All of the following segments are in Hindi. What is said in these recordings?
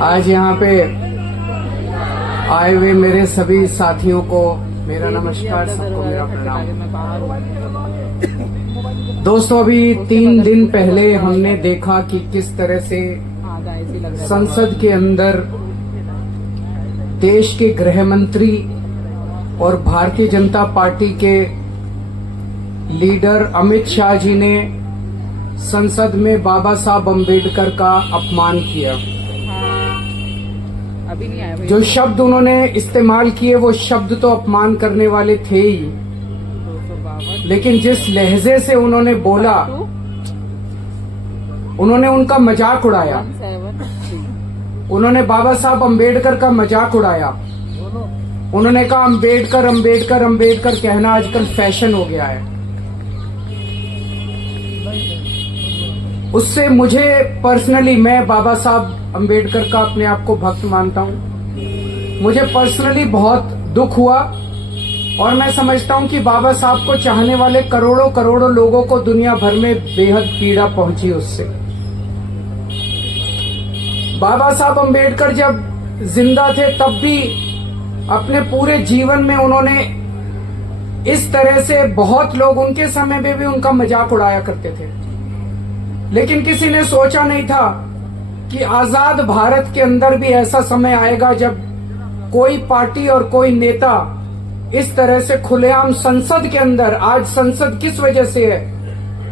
आज यहाँ पे आए हुए मेरे सभी साथियों को मेरा नमस्कार, सबको मेरा प्रणाम। दोस्तों, अभी 3 दिन पहले हमने देखा कि किस तरह से संसद के अंदर देश के गृह मंत्री और भारतीय जनता पार्टी के लीडर अमित शाह जी ने संसद में बाबा साहब अम्बेडकर का अपमान किया। अभी नहीं आया जो शब्द उन्होंने इस्तेमाल किए वो शब्द तो अपमान करने वाले थे ही, लेकिन जिस लहजे से उन्होंने बोला, उन्होंने उनका मजाक उड़ाया। उन्होंने बाबा साहब अम्बेडकर का मजाक उड़ाया। उन्होंने कहा अम्बेडकर अम्बेडकर अम्बेडकर कहना आजकल फैशन हो गया है। उससे मुझे पर्सनली, मैं बाबा साहब अम्बेडकर का अपने आप को भक्त मानता हूं, मुझे पर्सनली बहुत दुख हुआ और मैं समझता हूं कि बाबा साहब को चाहने वाले करोड़ों करोड़ों लोगों को दुनिया भर में बेहद पीड़ा पहुंची उससे। बाबा साहब अम्बेडकर जब जिंदा थे तब भी अपने पूरे जीवन में उन्होंने इस तरह से बहुत लोग उनके समय में भी उनका मजाक उड़ाया करते थे, लेकिन किसी ने सोचा नहीं था कि आजाद भारत के अंदर भी ऐसा समय आएगा जब कोई पार्टी और कोई नेता इस तरह से खुलेआम संसद के अंदर, आज संसद किस वजह से है?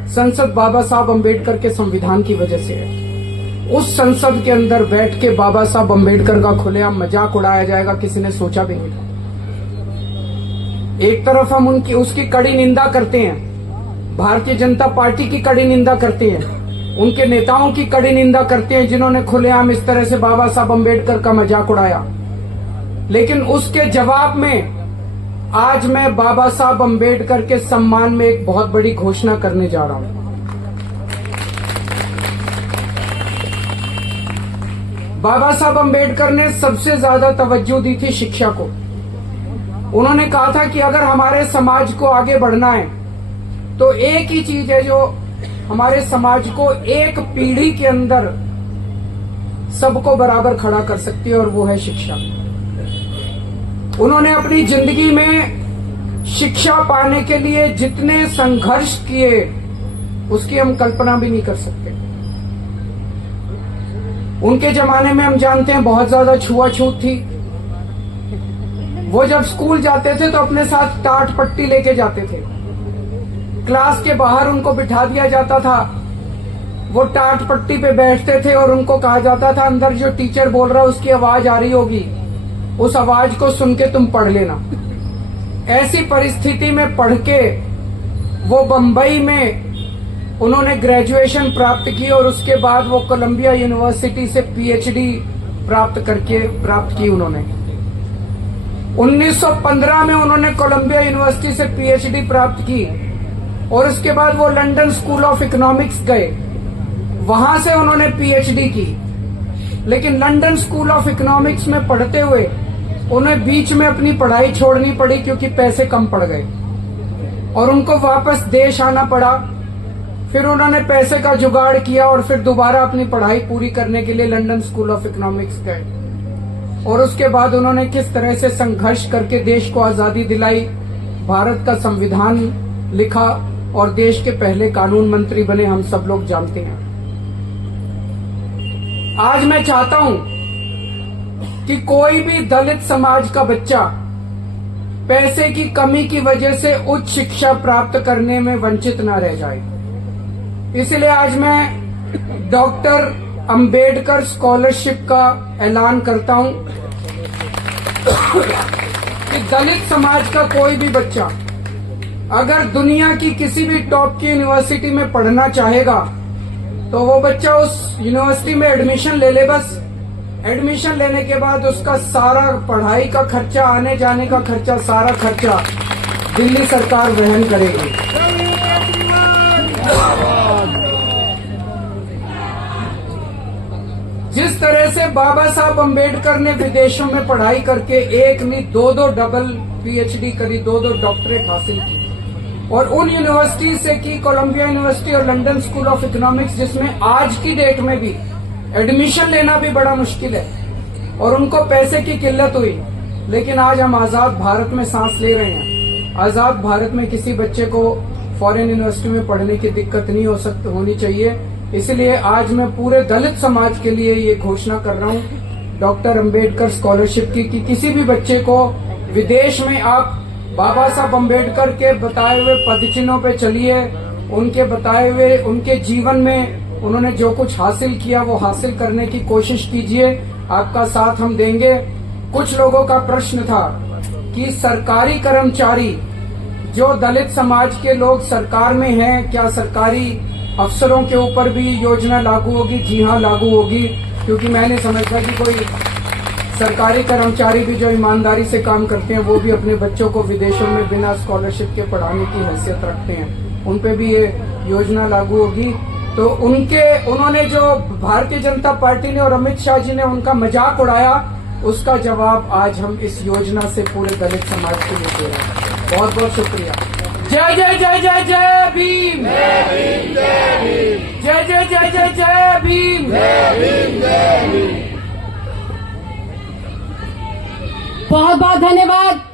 संसद बाबा साहब अम्बेडकर के संविधान की वजह से है। उस संसद के अंदर बैठ के बाबा साहब अम्बेडकर का खुलेआम मजाक उड़ाया जाएगा, किसी ने सोचा भी नहीं था। एक तरफ हम उसकी कड़ी निंदा करते हैं, भारतीय जनता पार्टी की कड़ी निंदा करते हैं, उनके नेताओं की कड़ी निंदा करते हैं जिन्होंने खुलेआम इस तरह से बाबा साहब अम्बेडकर का मजाक उड़ाया, लेकिन उसके जवाब में आज मैं बाबा साहब अम्बेडकर के सम्मान में एक बहुत बड़ी घोषणा करने जा रहा हूं। बाबा साहब अम्बेडकर ने सबसे ज्यादा तवज्जो दी थी शिक्षा को। उन्होंने कहा था कि अगर हमारे समाज को आगे बढ़ना है तो एक ही चीज है जो हमारे समाज को एक पीढ़ी के अंदर सबको बराबर खड़ा कर सकती है, और वो है शिक्षा। उन्होंने अपनी जिंदगी में शिक्षा पाने के लिए जितने संघर्ष किए उसकी हम कल्पना भी नहीं कर सकते। उनके जमाने में हम जानते हैं बहुत ज्यादा छुआछूत थी। वो जब स्कूल जाते थे तो अपने साथ टाट पट्टी लेके जाते थे। क्लास के बाहर उनको बिठा दिया जाता था, वो टाट पट्टी पे बैठते थे और उनको कहा जाता था अंदर जो टीचर बोल रहा है उसकी आवाज आ रही होगी, उस आवाज को सुन के तुम पढ़ लेना। ऐसी परिस्थिति में पढ़ के वो बंबई में उन्होंने ग्रेजुएशन प्राप्त की और उसके बाद वो कोलंबिया यूनिवर्सिटी से पीएचडी प्राप्त की उन्होंने। 1915 में उन्होंने कोलंबिया यूनिवर्सिटी से पीएचडी प्राप्त की और उसके बाद वो लंदन स्कूल ऑफ इकोनॉमिक्स गए, वहां से उन्होंने पीएचडी की। लेकिन लंदन स्कूल ऑफ इकोनॉमिक्स में पढ़ते हुए उन्हें बीच में अपनी पढ़ाई छोड़नी पड़ी क्योंकि पैसे कम पड़ गए और उनको वापस देश आना पड़ा। फिर उन्होंने पैसे का जुगाड़ किया और फिर दोबारा अपनी पढ़ाई पूरी करने के लिए लंदन स्कूल ऑफ इकोनॉमिक्स गए और उसके बाद उन्होंने किस तरह से संघर्ष करके देश को आजादी दिलाई, भारत का संविधान लिखा और देश के पहले कानून मंत्री बने, हम सब लोग जानते हैं। आज मैं चाहता हूं कि कोई भी दलित समाज का बच्चा पैसे की कमी की वजह से उच्च शिक्षा प्राप्त करने में वंचित न रह जाए। इसलिए आज मैं डॉक्टर अंबेडकर स्कॉलरशिप का ऐलान करता हूं कि दलित समाज का कोई भी बच्चा अगर दुनिया की किसी भी टॉप की यूनिवर्सिटी में पढ़ना चाहेगा तो वो बच्चा उस यूनिवर्सिटी में एडमिशन ले ले। बस एडमिशन लेने के बाद उसका सारा पढ़ाई का खर्चा, आने जाने का खर्चा, सारा खर्चा दिल्ली सरकार वहन करेगी। जिस तरह से बाबा साहब अम्बेडकर ने विदेशों में पढ़ाई करके एक नहीं दो डबल पीएचडी करी, दो डॉक्टरेट हासिल की और उन यूनिवर्सिटी से की, कोलंबिया यूनिवर्सिटी और लंदन स्कूल ऑफ इकोनॉमिक्स, जिसमें आज की डेट में भी एडमिशन लेना भी बड़ा मुश्किल है और उनको पैसे की किल्लत हुई। लेकिन आज हम आजाद भारत में सांस ले रहे हैं। आजाद भारत में किसी बच्चे को फॉरेन यूनिवर्सिटी में पढ़ने की दिक्कत नहीं होनी चाहिए। इसलिए आज मैं पूरे दलित समाज के लिए ये घोषणा कर रहा हूँ डॉक्टर अंबेडकर स्कॉलरशिप की, कि किसी भी बच्चे को विदेश में आप बाबा साहब अंबेडकर के बताए हुए पदचिन्हों पे चलिए, उनके बताए हुए उनके जीवन में उन्होंने जो कुछ हासिल किया वो हासिल करने की कोशिश कीजिए। आपका साथ हम देंगे। कुछ लोगों का प्रश्न था कि सरकारी कर्मचारी जो दलित समाज के लोग सरकार में हैं, क्या सरकारी अफसरों के ऊपर भी योजना लागू होगी? जी हाँ, लागू होगी, क्योंकि मैंने समझा कि कोई सरकारी कर्मचारी भी जो ईमानदारी से काम करते हैं वो भी अपने बच्चों को विदेशों में बिना स्कॉलरशिप के पढ़ाने की हैसियत रखते हैं, उन पे भी ये योजना लागू होगी। तो उन्होंने जो भारतीय जनता पार्टी ने और अमित शाह जी ने उनका मजाक उड़ाया, उसका जवाब आज हम इस योजना से पूरे दलित समाज के लिए दे रहे हैं। बहुत बहुत शुक्रिया। जय जय जय जय जय भीम, जय जय जय जय जय भीम। बहुत बहुत धन्यवाद।